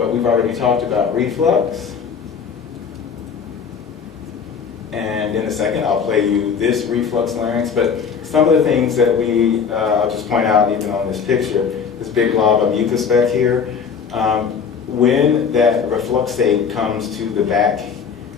but we've already talked about reflux. And in a second, I'll play you this reflux larynx, but some of the things that I'll just point out even on this picture, this big glob of mucus back here, when that refluxate comes to the back,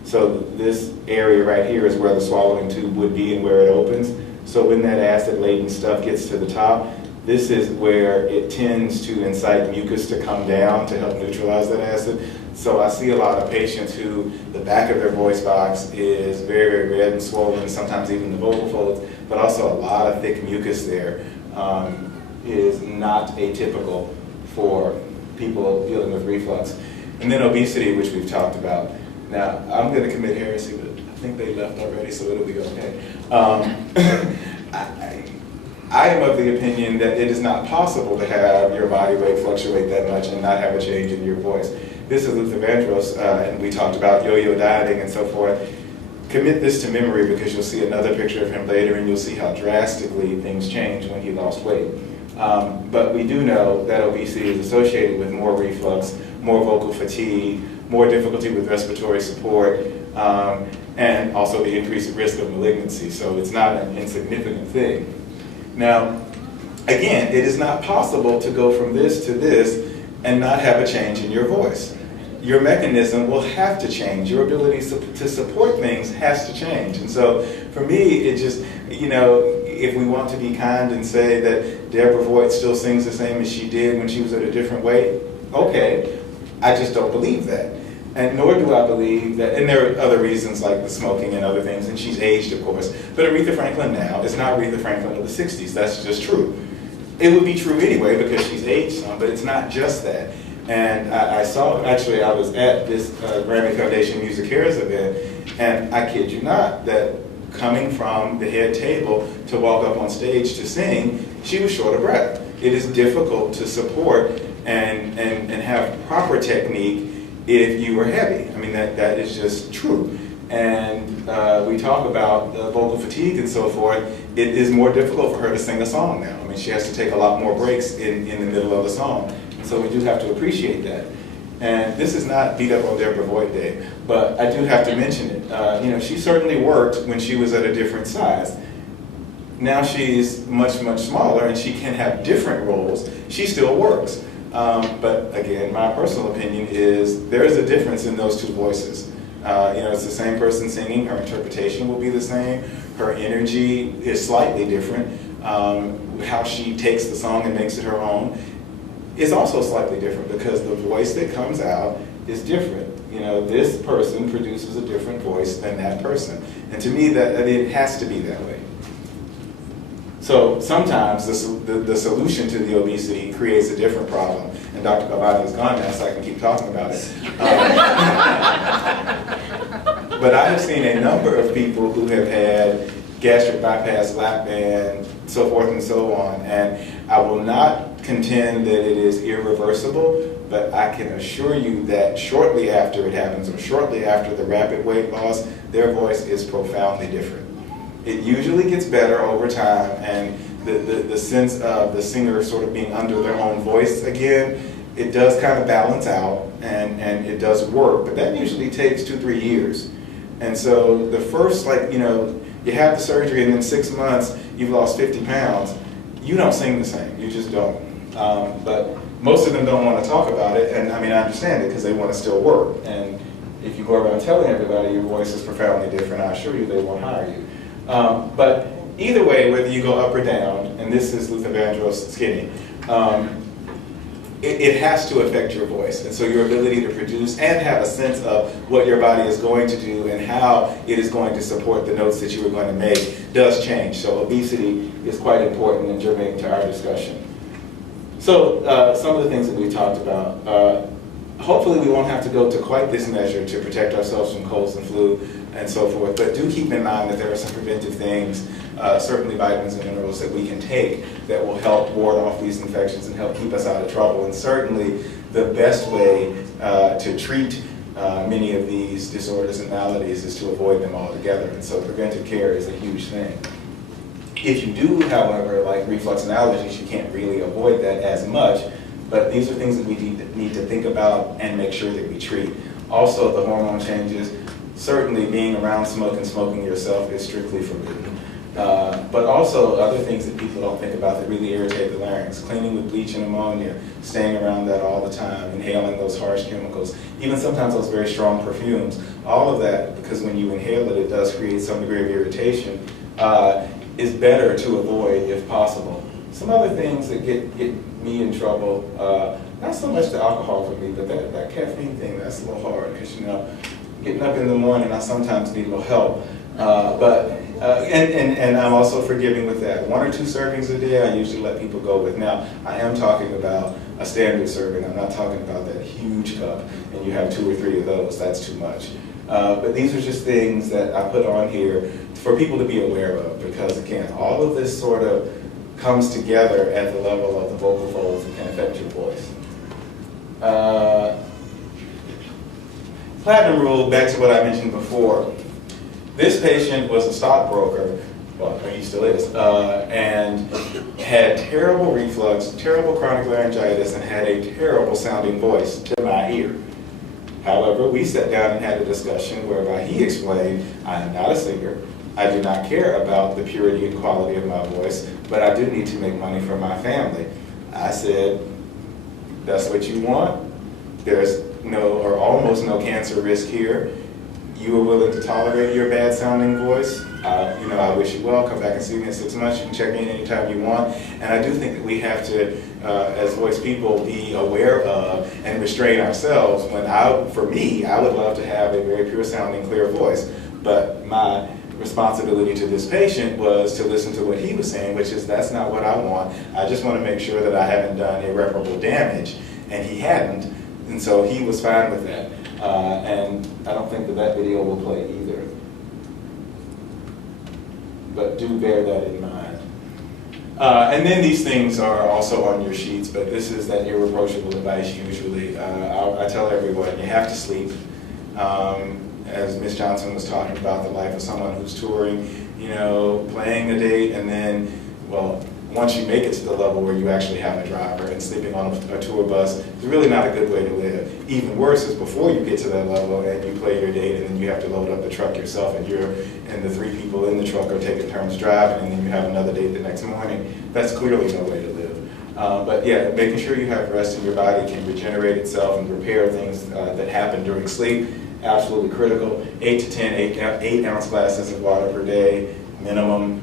so this area right here is where the swallowing tube would be and where it opens. So when that acid-laden stuff gets to the top, this is where it tends to incite mucus to come down to help neutralize that acid. So I see a lot of patients who the back of their voice box is very, very red and swollen, sometimes even the vocal folds, but also a lot of thick mucus there is not atypical for people dealing with reflux. And then obesity, which we've talked about. Now, I'm going to commit heresy, but I think they left already, so it'll be okay. I am of the opinion that it is not possible to have your body weight fluctuate that much and not have a change in your voice. This is Luther Vandross, and we talked about yo-yo dieting and so forth. Commit this to memory because you'll see another picture of him later and you'll see how drastically things changed when he lost weight. But we do know that obesity is associated with more reflux, more vocal fatigue, more difficulty with respiratory support, and also the increased risk of malignancy. So it's not an insignificant thing. Now, again, it is not possible to go from this to this and not have a change in your voice. Your mechanism will have to change. Your ability to support things has to change. And so for me, it just, if we want to be kind and say that Deborah Voigt still sings the same as she did when she was at a different weight, okay, I just don't believe that. And nor do I believe that, and there are other reasons like the smoking and other things, and she's aged, of course, but Aretha Franklin now is not Aretha Franklin of the 60s. That's just true. It would be true anyway because she's aged some, but it's not just that. And I was at this Grammy Foundation Music Cares event, and I kid you not, that coming from the head table to walk up on stage to sing, she was short of breath. It is difficult to support and have proper technique if you are heavy. I mean, that is just true. And we talk about vocal fatigue and so forth. It is more difficult for her to sing a song now. I mean, she has to take a lot more breaks in the middle of the song. And so we do have to appreciate that. And this is not beat up on Deborah Voigt Day, but I do have to mention it. She certainly worked when she was at a different size. Now she's much, much smaller and she can have different roles. She still works. But again, my personal opinion is there is a difference in those two voices. It's the same person singing, her interpretation will be the same, her energy is slightly different, how she takes the song and makes it her own is also slightly different because the voice that comes out is different. This person produces a different voice than that person. And to me, it has to be that way. So sometimes the solution to the obesity creates a different problem. And Dr. Galvani is gone now, so I can keep talking about it. But I have seen a number of people who have had gastric bypass, lap band, so forth and so on. And I will not contend that it is irreversible, but I can assure you that shortly after it happens, or shortly after the rapid weight loss, their voice is profoundly different. It usually gets better over time, and the sense of the singer sort of being under their own voice again, it does kind of balance out, and it does work, but that usually takes 2-3 years. And so the first, you have the surgery and in 6 months you've lost 50 pounds, you don't sing the same, you just don't. But most of them don't want to talk about it, and I understand it because they want to still work. And if you go around telling everybody your voice is profoundly different, I assure you they won't hire you. But either way, whether you go up or down, and this is Luther Vandross skinny, it has to affect your voice. And so your ability to produce and have a sense of what your body is going to do and how it is going to support the notes that you are going to make does change. So obesity is quite important and germane to our discussion. So some of the things that we talked about, hopefully we won't have to go to quite this measure to protect ourselves from colds and flu and so forth, but do keep in mind that there are some preventive things, certainly vitamins and minerals that we can take that will help ward off these infections and help keep us out of trouble. And certainly the best way to treat many of these disorders and maladies is to avoid them altogether. And so preventive care is a huge thing. If you do, however, like reflux and allergies, you can't really avoid that as much, But these are things that we need to think about and make sure that we treat. Also, the hormone changes, certainly being around smoking yourself is strictly forbidden. But also other things that people don't think about that really irritate the larynx. Cleaning with bleach and ammonia, staying around that all the time, inhaling those harsh chemicals, even sometimes those very strong perfumes. All of that, because when you inhale it, it does create some degree of irritation, is better to avoid if possible. Some other things that get me in trouble, not so much the alcohol for me, but that caffeine thing, that's a little hard, because getting up in the morning, I sometimes need a little help. And I'm also forgiving with that. 1 or 2 servings a day, I usually let people go with. Now, I am talking about a standard serving. I'm not talking about that huge cup, and you have 2 or 3 of those. That's too much. But these are just things that I put on here for people to be aware of, because again, all of this sort of comes together at the level of the vocal folds and can affect your voice. Platinum rule, back to what I mentioned before. This patient was a stockbroker, well, he still is, and had terrible reflux, terrible chronic laryngitis, and had a terrible sounding voice to my ear. However, we sat down and had a discussion whereby he explained, I am not a singer, I do not care about the purity and quality of my voice, but I do need to make money for my family. I said, that's what you want? There's no or almost no cancer risk here. You are willing to tolerate your bad sounding voice. I wish you well. Come back and see me in 6 months. You can check in anytime you want. And I do think that we have to, as voice people, be aware of and restrain ourselves. For me, I would love to have a very pure sounding, clear voice. But my responsibility to this patient was to listen to what he was saying, which is that's not what I want. I just want to make sure that I haven't done irreparable damage. And he hadn't. And so he was fine with that. And I don't think that video will play either. But do bear that in mind. And then these things are also on your sheets, but this is that irreproachable advice usually. I tell everyone, you have to sleep. As Ms. Johnson was talking about, the life of someone who's touring, playing a date, and then, once you make it to the level where you actually have a driver and sleeping on a tour bus, it's really not a good way to live. Even worse is before you get to that level and you play your date and then you have to load up the truck yourself and the 3 people in the truck are taking turns driving and then you have another date the next morning. That's clearly no way to live. But yeah, making sure you have rest and your body can regenerate itself and repair things that happen during sleep, absolutely critical. 8 to 10 8-ounce glasses of water per day, minimum.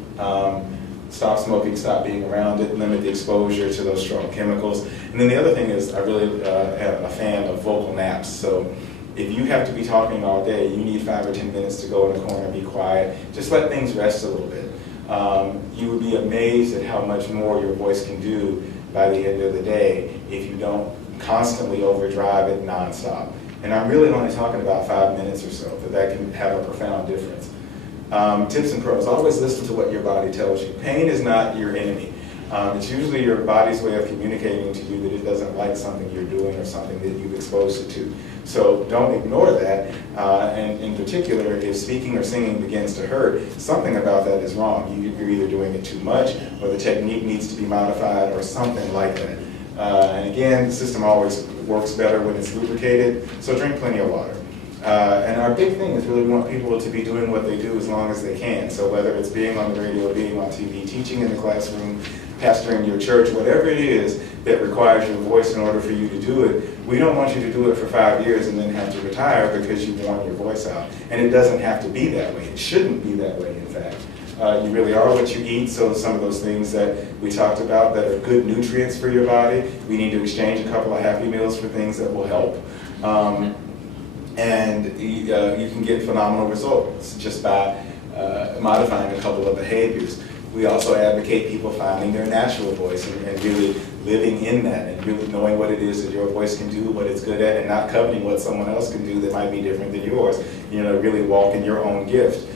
Stop smoking, stop being around it, limit the exposure to those strong chemicals. And then the other thing is I really am a fan of vocal naps. So if you have to be talking all day, you need 5 or 10 minutes to go in the corner, be quiet, just let things rest a little bit. You would be amazed at how much more your voice can do by the end of the day if you don't constantly overdrive it nonstop. And I'm really only talking about 5 minutes or so, but that can have a profound difference. Tips and pros, always listen to what your body tells you. Pain is not your enemy. It's usually your body's way of communicating to you that it doesn't like something you're doing or something that you've exposed it to. So don't ignore that, and in particular, if speaking or singing begins to hurt, something about that is wrong. You're either doing it too much, or the technique needs to be modified, or something like that. And again, the system always works better when it's lubricated, so drink plenty of water. And our big thing is really we want people to be doing what they do as long as they can. So whether it's being on the radio, being on TV, teaching in the classroom, pastoring your church, whatever it is that requires your voice in order for you to do it, we don't want you to do it for 5 years and then have to retire because you've worn your voice out. And it doesn't have to be that way. It shouldn't be that way, in fact. You really are what you eat, so some of those things that we talked about that are good nutrients for your body, we need to exchange a couple of Happy Meals for things that will help. And you can get phenomenal results just by modifying a couple of behaviors. We also advocate people finding their natural voice and really living in that and really knowing what it is that your voice can do, what it's good at, and not coveting what someone else can do that might be different than yours. Really walk in your own gift.